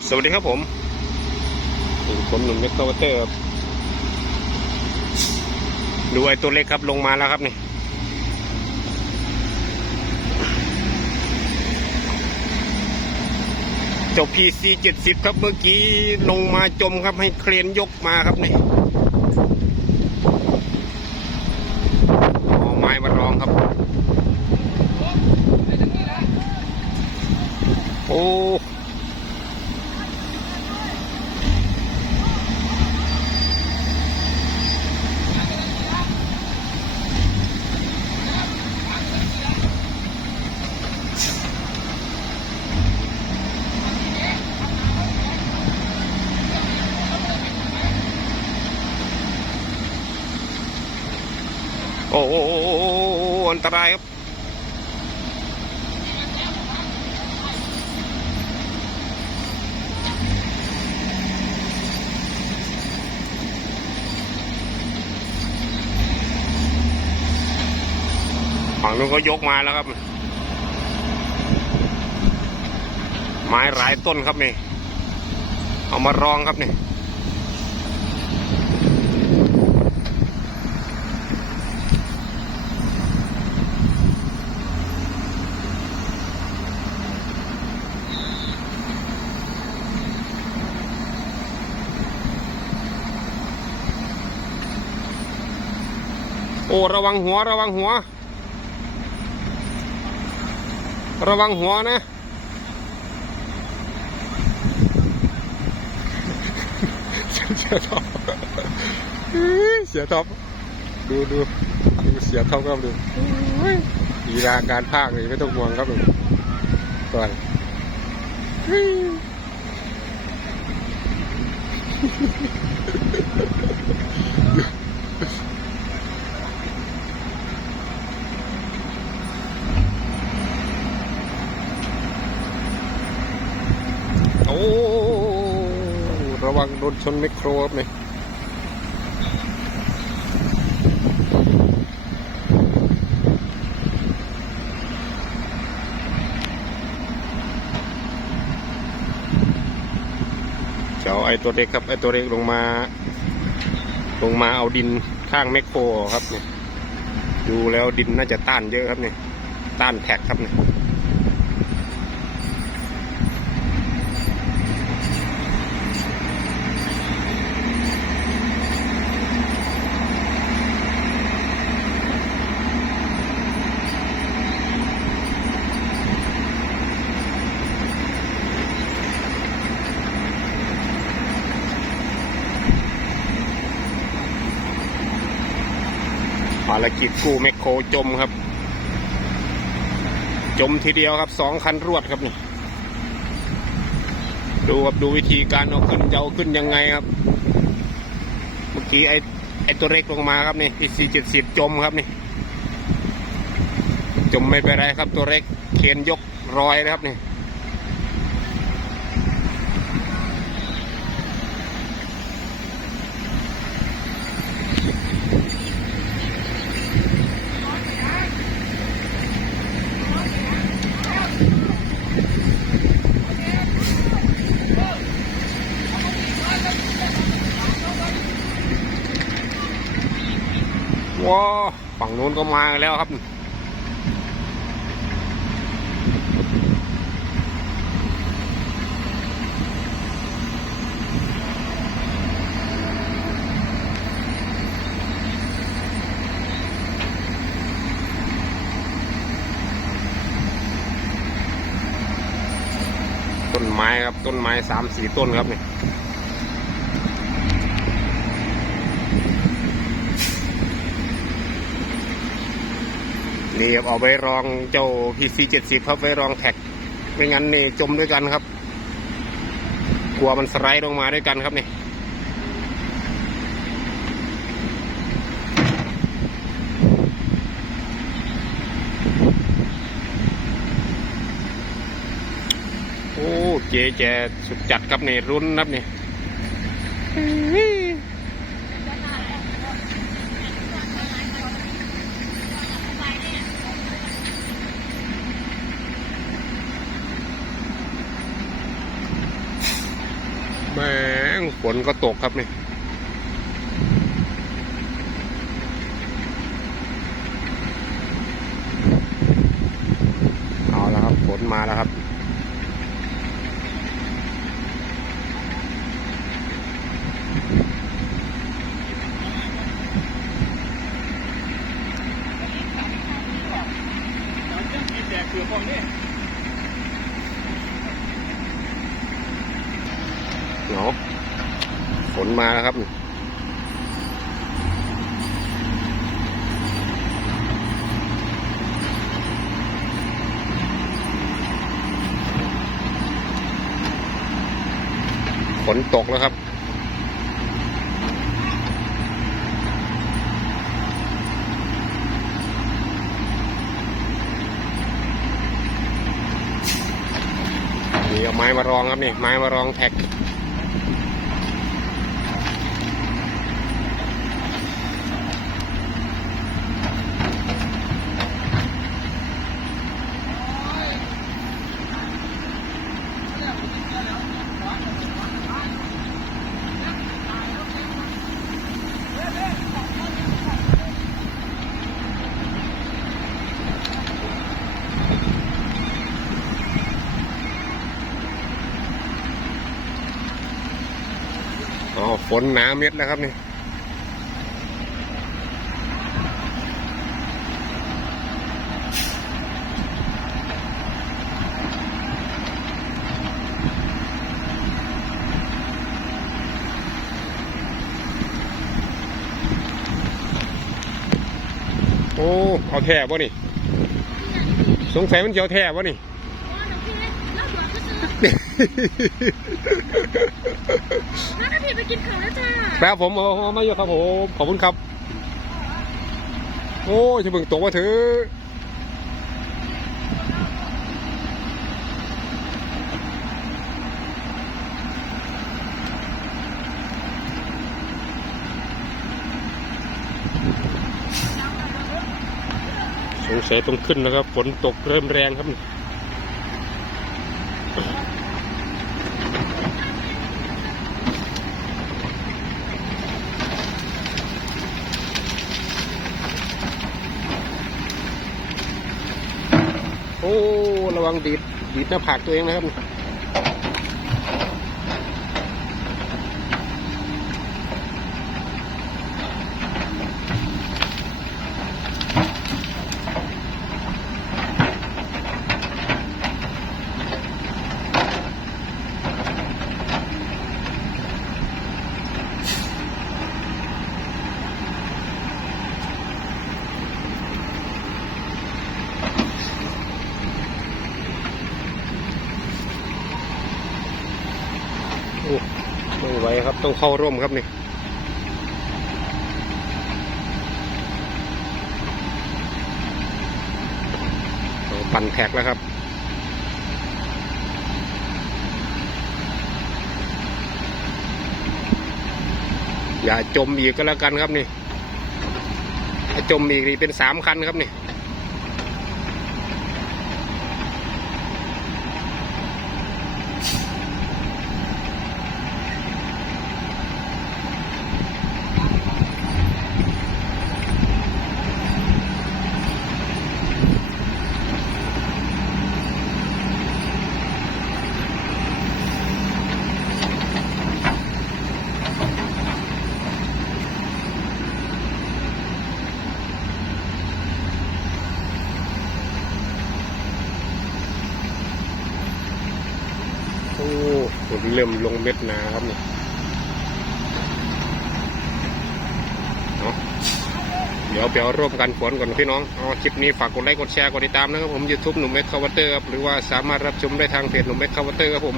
สวัสดีครับผมผมหนุ่มเมกาวเตอร์ครับดูไอ้ตัวเล็กครับลงมาแล้วครับนี่จบ PC 70 ครับเมื่อกี้ลงมาจมครับให้เครนยกมาครับนี่เอาไม้มารองครับ โอ้ โอ้โห อันตรายครับฝั่งนู้นก็ยกมาแล้วครับ ไม้หลายต้นครับนี่ เอามารองครับนี่ อ้ระวังหัวระวังหัว ระวังหัวนะ เสียท็อปเสียท็อปดูดูดูเสียท็อปครับดูลีลาการพากนี่ไม่ต้องห่วงครับดูก่อนโอ้ ระวังโดนชนไมโครครับนี่เจ้าไอ้ตัวเล็กครับไอ้ตัวเล็กลงมา ลงมาเอาดินข้างแมคโครครับเนี่ยดูแล้วดินน่าจะต้านเยอะครับเนี่ยต้านแท็กครับเนี่ย ภารกิจกู้แมคโครจมครับ จมทีเดียวครับสองคันรวดครับนี่ดูครับดูวิธีการเอาขึ้นจะเอาขึ้นยังไงครับ เมื่อกี้ไอ้ไอ้ตัวเล็กลงมาครับนี่พีซีเจ็ดสิบจมครับนี่ จมไม่เป็นไรครับตัวเล็กเขียนยกรอยนะครับนี่ ฝั่งนู้นก็มาแล้วครับ ต้นไม้ครับ ต้นไม้สามสี่ต้นครับเนี่ย นี่ครับเอาไว้รองเจ้า PC 70ครับไว้รองแท็ก ไม่งั้นนี่จมด้วยกันครับ กลัวมันสไลด์ลงมาด้วยกันครับนี่โอ้เจ๊แจสุดจัดครับนี่รุ่นครับนี่ แม่ง ฝนก็ตกครับนี่เอาแล้วครับฝนมาแล้วครับแจกคือพว นี้เหงาฝนมาแล้วครับฝนตกแล้วครับนี่เอาไม้มารองครับนี่ไม้มารองแท็ก นหนาเม็ดแล้วครับนี่โอ้ เอาแท่บ่นี่ สงสัยมันจะเอาแท่บ่นี่ น้าถ้าพี่ไปกินข้าวแล้วจ้าครับผมเอาเอามาอยู่ครับผมขอบคุณครับ โอ้ยจะเบิ่งตกว่าเถอะสงสัยต้องขึ้นนะครับ ฝนตกเริ่มแรงครับ โอ้ ระวังดีดดีดหน้าผากตัวเองนะครับ ไม่ไหวครับต้องเข้าร่มครับนี่ปั่นแท็กแล้วครับอย่าจมอีกก็แล้วกันครับนี่ถ้าจมอีกนี่เป็นสามคันครับนี่ โอ้ฝน เริ่มลงเม็ดหนาครับนี่เนาเดี๋ยวเปเอาร่วมกันฝนก่อนพี่น้องเอาคลิปนี้ฝากกดไลค์กดแชร์กดติดตามนะครับผมยูทูบหนุ่มเม็กคาวเตอร์ครับหรือว่าสามารถรับชมได้ทางเพจหนุ่มเม็กคาวเตอร์ครับผม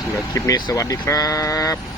สำหรับคลิปนี้สวัสดีครับ